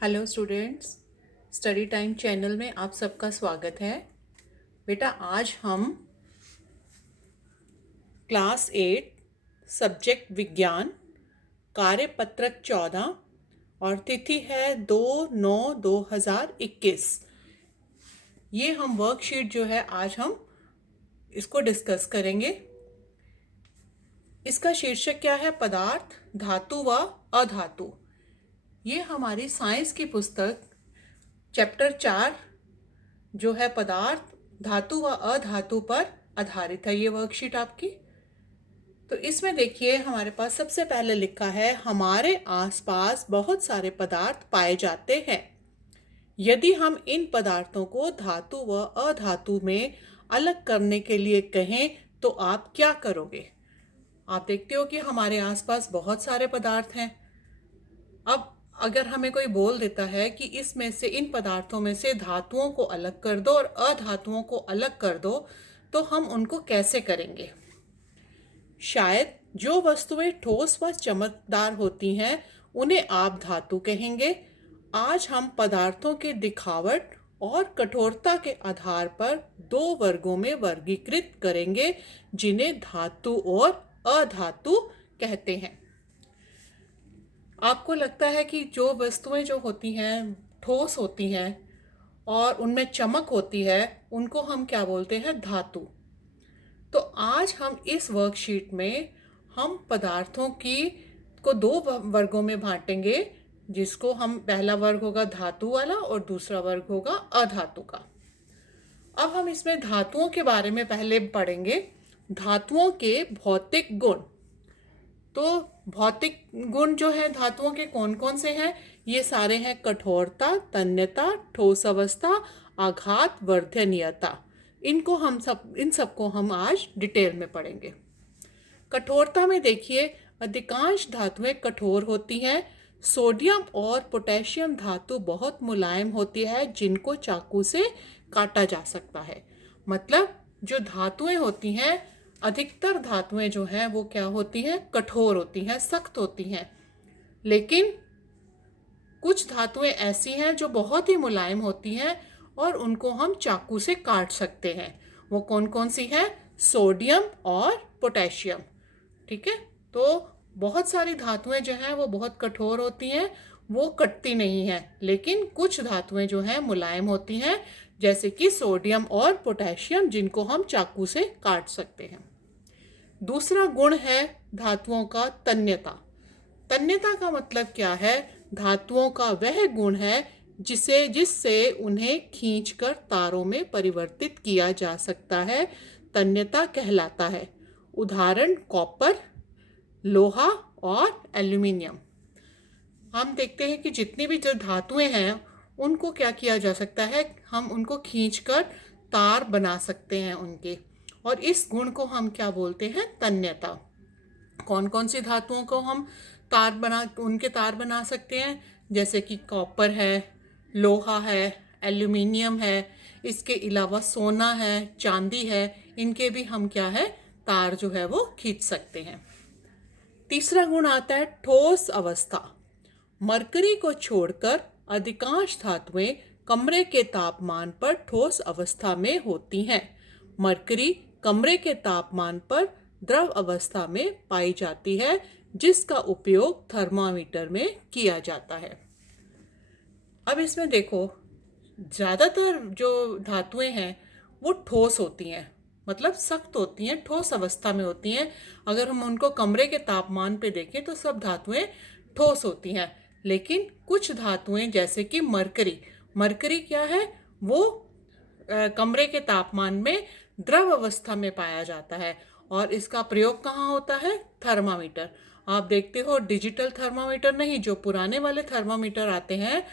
Hello students, study time channel में आप सबका स्वागत है। बेटा, आज हम क्लास 8 सब्जेक्ट विज्ञान कार्यपत्रक 14 और तिथि है 2/9/2021। ये हम वर्कशीट जो है आज हम इसको डिस्कस करेंगे। इसका शीर्षक क्या है? पदार्थ, धातु व अधातु। ये हमारी साइंस की पुस्तक चैप्टर 4 जो है पदार्थ, धातु व अधातु पर आधारित है। ये वर्कशीट आपकी। तो इसमें देखिए, हमारे पास सबसे पहले लिखा है हमारे आसपास बहुत सारे पदार्थ पाए जाते हैं। यदि हम इन पदार्थों को धातु व अधातु में अलग करने के लिए कहें तो आप क्या करोगे? आप देखते हो कि हमारे आसपास बहुत सारे पदार्थ हैं। अब अगर हमें कोई बोल देता है कि इसमें से, इन पदार्थों में से धातुओं को अलग कर दो और अधातुओं को अलग कर दो, तो हम उनको कैसे करेंगे? शायद जो वस्तुएं ठोस व चमकदार होती हैं उन्हें आप धातु कहेंगे। आज हम पदार्थों के दिखावट और कठोरता के आधार पर दो वर्गों में वर्गीकृत करेंगे, जिन्हें धातु और अधातु कहते हैं। आपको लगता है कि जो वस्तुएं जो होती हैं ठोस होती हैं और उनमें चमक होती है, उनको हम क्या बोलते हैं? धातु। तो आज हम इस वर्कशीट में हम पदार्थों को दो वर्गों में बांटेंगे, जिसको हम, पहला वर्ग होगा धातु वाला और दूसरा वर्ग होगा अधातु का। अब हम इसमें धातुओं के बारे में पहले पढ़ेंगे। धातुओं के भौतिक गुण। तो भौतिक गुण जो है धातुओं के कौन कौन से हैं? ये सारे हैं कठोरता, तन्यता, ठोस अवस्था, आघात, वर्धनीयता। इन सबको हम आज डिटेल में पढ़ेंगे। कठोरता में देखिए, अधिकांश धातुएं कठोर होती हैं। सोडियम और पोटेशियम धातु बहुत मुलायम होती है, जिनको चाकू से काटा जा सकता है। मतलब जो धातुएं होती हैं, अधिकतर धातुएं जो हैं वो क्या होती हैं? कठोर होती हैं, सख्त होती हैं। लेकिन कुछ धातुएं ऐसी हैं जो बहुत ही मुलायम होती हैं और उनको हम चाकू से काट सकते हैं। वो कौन कौन सी हैं? सोडियम और पोटेशियम। ठीक है। तो बहुत सारी धातुएं जो हैं वो बहुत कठोर होती हैं, वो कटती नहीं हैं। लेकिन कुछ धातुएं जो हैं मुलायम होती हैं, जैसे कि सोडियम और पोटेशियम, जिनको हम चाकू से काट सकते हैं। दूसरा गुण है धातुओं का तन्यता। तन्यता का मतलब क्या है? धातुओं का वह गुण है जिससे उन्हें खींचकर तारों में परिवर्तित किया जा सकता है, तन्यता कहलाता है। उदाहरण कॉपर, लोहा और एल्यूमिनियम। हम देखते हैं कि जितनी भी जो धातुएं हैं उनको क्या किया जा सकता है? हम उनको खींचकर तार बना सकते हैं उनके, और इस गुण को हम क्या बोलते हैं? तन्यता। कौन कौन सी धातुओं को हम उनके तार बना सकते हैं? जैसे कि कॉपर है, लोहा है, एल्यूमिनियम है, इसके अलावा सोना है, चांदी है, इनके भी हम क्या है? तार जो है वो खींच सकते हैं। तीसरा गुण आता है ठोस अवस्था। मरकरी को छोड़कर अधिकांश धातुएं कमरे के तापमान पर ठोस अवस्था में होती हैं। मरकरी कमरे के तापमान पर द्रव अवस्था में पाई जाती है, जिसका उपयोग थर्मामीटर में किया जाता है। अब इसमें देखो, ज़्यादातर जो धातुएं हैं वो ठोस होती हैं, मतलब सख्त होती हैं, ठोस अवस्था में होती हैं। अगर हम उनको कमरे के तापमान पे देखें तो सब धातुएं ठोस होती हैं। लेकिन कुछ धातुएं जैसे कि मरकरी क्या है? वो कमरे के तापमान में द्रव अवस्था में पाया जाता है, और इसका प्रयोग कहाँ होता है? थर्मामीटर। आप देखते हो डिजिटल थर्मामीटर नहीं, जो पुराने वाले थर्मामीटर आते हैं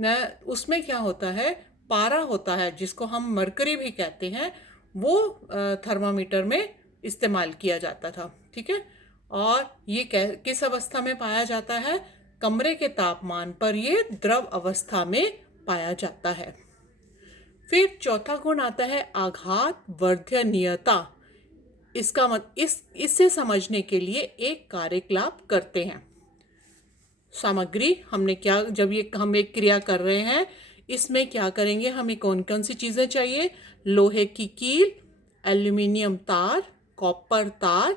न, उसमें क्या होता है? पारा होता है, जिसको हम मरकरी भी कहते हैं। वो थर्मामीटर में इस्तेमाल किया जाता था। ठीक है। और ये किस अवस्था में पाया जाता है? कमरे के तापमान पर ये द्रव अवस्था में पाया जाता है। फिर चौथा गुण आता है आघात वर्धनीयता। इससे समझने के लिए एक कार्यकलाप करते हैं। सामग्री हमने क्या, जब ये हम एक क्रिया कर रहे हैं इसमें क्या करेंगे, हमें कौन कौन सी चीज़ें चाहिए, लोहे की कील, एल्यूमिनियम तार, कॉपर तार,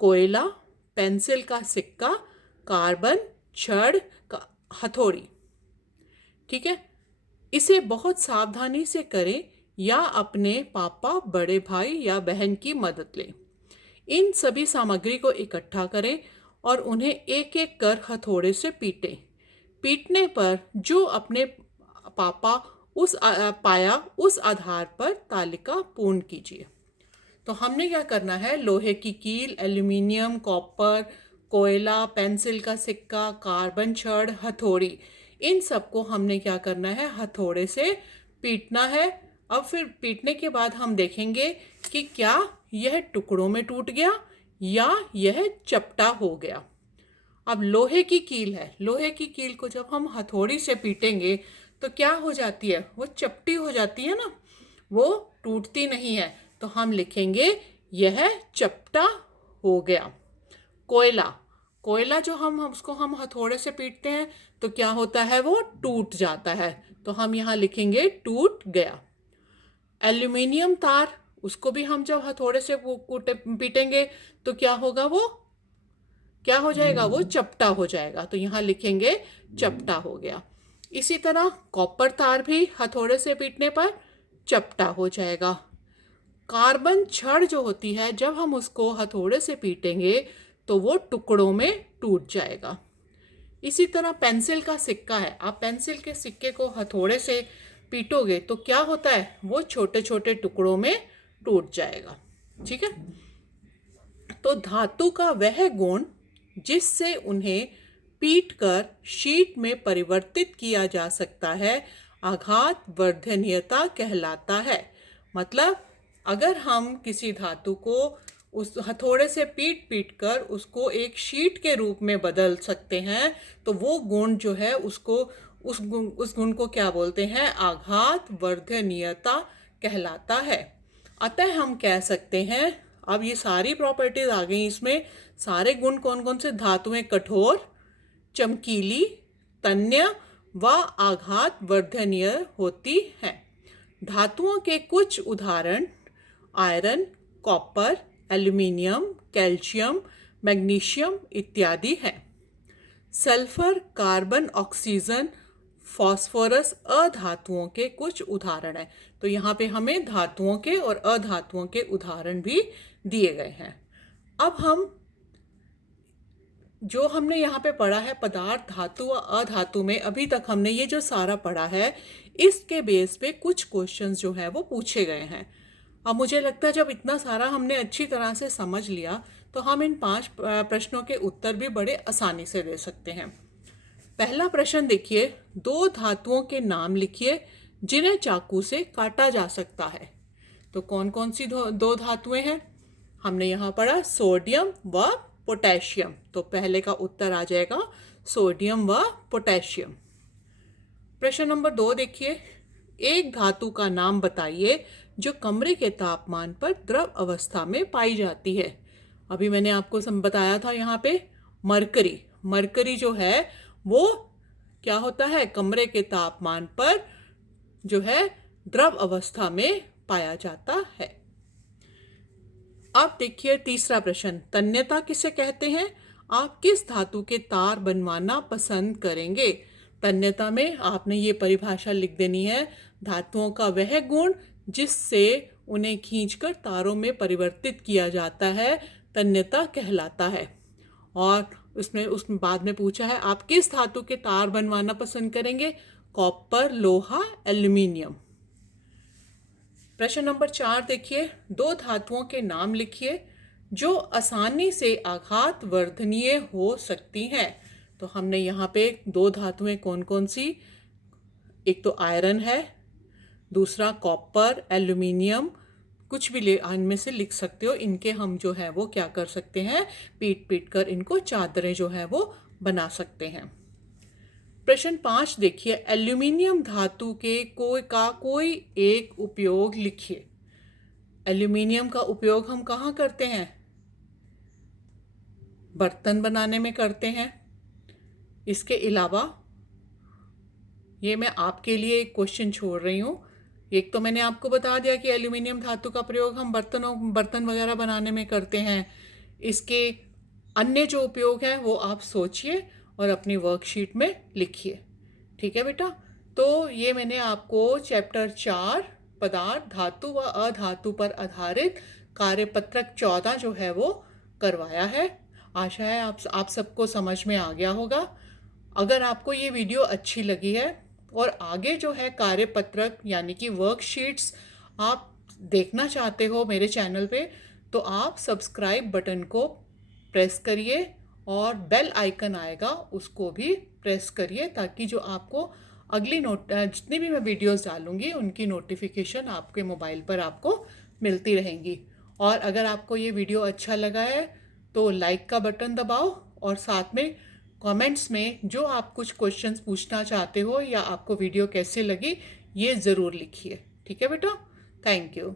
कोयला, पेंसिल का सिक्का, कार्बन, छड़ का हथौड़ी। ठीक है, इसे बहुत सावधानी से करें या अपने पापा, बड़े भाई या बहन की मदद लें। इन सभी सामग्री को इकट्ठा करें और उन्हें एक एक कर हथौड़े से पीटें। पीटने पर जो अपने पापा पाया उस आधार पर तालिका पूर्ण कीजिए। तो हमने क्या करना है, लोहे की कील, एल्यूमिनियम, कॉपर, कोयला, पेंसिल का सिक्का, कार्बन, छड़, हथौड़ी, इन सबको हमने क्या करना है, हथौड़े से पीटना है। अब फिर पीटने के बाद हम देखेंगे कि क्या यह टुकड़ों में टूट गया या यह चपटा हो गया। अब लोहे की कील है, लोहे की कील को जब हम हथौड़ी से पीटेंगे तो क्या हो जाती है, वो चपटी हो जाती है ना, वो टूटती नहीं है। तो हम लिखेंगे यह चपटा हो गया। कोयला, कोयला जो हम उसको हम हथौड़े से पीटते हैं तो क्या होता है, वो टूट जाता है। तो हम यहाँ लिखेंगे टूट गया। एल्यूमिनियम तार, उसको भी हम जब हथौड़े से पीटेंगे तो क्या होगा, वो क्या हो जाएगा, वो चपटा हो जाएगा। तो यहाँ लिखेंगे चपटा हो गया। इसी तरह कॉपर तार भी हथौड़े से पीटने पर चपटा हो जाएगा। कार्बन छड़ जो होती है जब हम उसको हथौड़े से पीटेंगे तो वो टुकड़ों में टूट जाएगा। इसी तरह पेंसिल का सिक्का है, आप पेंसिल के सिक्के को हथौड़े से पीटोगे तो क्या होता है, वो छोटे छोटे टुकड़ों में टूट जाएगा। ठीक है, तो धातु का वह गुण जिससे उन्हें पीटकर शीट में परिवर्तित किया जा सकता है आघात वर्धनीयता कहलाता है। मतलब अगर हम किसी धातु को उस हथौड़े से पीट पीट कर उसको एक शीट के रूप में बदल सकते हैं तो वो गुण जो है उसको उस गुण को क्या बोलते हैं, आघात वर्धनीयता कहलाता है। अतः हम कह सकते हैं, अब ये सारी प्रॉपर्टीज आ गई इसमें, सारे गुण कौन कौन से, धातुएं कठोर, चमकीली, तन्य व आघात वर्धनीय होती हैं। धातुओं के कुछ उदाहरण iron, copper, aluminium, calcium, magnesium इत्यादि हैं। सल्फर, कार्बन, ऑक्सीजन, फास्फोरस अधातुओं के कुछ उदाहरण हैं। तो यहाँ पे हमें धातुओं के और अधातुओं के उदाहरण भी दिए गए हैं। अब हम जो हमने यहाँ पे पढ़ा है पदार्थ, धातु व अधातु में, अभी तक हमने ये जो सारा पढ़ा है इसके बेस पे कुछ क्वेश्चंस जो है वो पूछे गए हैं। अब मुझे लगता है जब इतना सारा हमने अच्छी तरह से समझ लिया तो हम इन 5 प्रश्नों के उत्तर भी बड़े आसानी से दे सकते हैं। पहला प्रश्न देखिए, 2 धातुओं के नाम लिखिए जिन्हें चाकू से काटा जा सकता है। तो कौन कौन सी 2 धातुएं हैं, हमने यहाँ पढ़ा सोडियम व पोटेशियम। तो पहले का उत्तर आ जाएगा सोडियम व पोटेशियम। प्रश्न नंबर 2 देखिए, एक धातु का नाम बताइए जो कमरे के तापमान पर द्रव अवस्था में पाई जाती है। अभी मैंने आपको बताया था यहाँ पे मरकरी, मरकरी जो है वो क्या होता है, कमरे के तापमान पर जो है द्रव अवस्था में पाया जाता है। अब देखिए तीसरा प्रश्न, तन्यता किसे कहते हैं, आप किस धातु के तार बनवाना पसंद करेंगे। तन्यता में आपने ये परिभाषा लिख देनी है, धातुओं का वह गुण जिससे उन्हें खींचकर तारों में परिवर्तित किया जाता है तन्यता कहलाता है। और उसमें बाद में पूछा है आप किस धातु के तार बनवाना पसंद करेंगे, कॉपर, लोहा, एल्यूमिनियम। प्रश्न नंबर 4 देखिए, 2 धातुओं के नाम लिखिए जो आसानी से आघात वर्धनीय हो सकती हैं। तो हमने यहाँ पे 2 धातुएं कौन कौन सी, एक तो आयरन है, दूसरा कॉपर, एल्यूमिनियम, कुछ भी इनमें से लिख सकते हो। इनके हम जो है वो क्या कर सकते हैं, पीट पीट कर इनको चादरें जो है वो बना सकते हैं। प्रश्न 5 देखिए, एल्यूमिनियम धातु के कोई एक उपयोग लिखिए। एल्यूमिनियम का उपयोग हम कहाँ करते हैं, बर्तन बनाने में करते हैं। इसके अलावा ये मैं आपके लिए एक क्वेश्चन छोड़ रही हूँ। एक तो मैंने आपको बता दिया कि एल्यूमिनियम धातु का प्रयोग हम बर्तन वगैरह बनाने में करते हैं। इसके अन्य जो उपयोग हैं वो आप सोचिए और अपनी वर्कशीट में लिखिए। ठीक है बेटा? तो ये मैंने आपको चैप्टर 4 पदार्थ, धातु व अधातु पर आधारित कार्यपत्रक 14 जो है वो करवाया है। आशा है आप सबको समझ में आ गया होगा। अगर आपको ये वीडियो अच्छी लगी है और आगे जो है कार्यपत्रक यानी कि वर्कशीट्स आप देखना चाहते हो मेरे चैनल पे, तो आप सब्सक्राइब बटन को प्रेस करिए और बेल आइकन आएगा उसको भी प्रेस करिए, ताकि जो आपको अगली जितनी भी मैं वीडियोस डालूंगी उनकी नोटिफिकेशन आपके मोबाइल पर आपको मिलती रहेंगी। और अगर आपको ये वीडियो अच्छा लगा है तो लाइक का बटन दबाओ और साथ में कमेंट्स में जो आप कुछ क्वेश्चंस पूछना चाहते हो या आपको वीडियो कैसे लगी ये ज़रूर लिखिए। ठीक है बेटा? Thank you.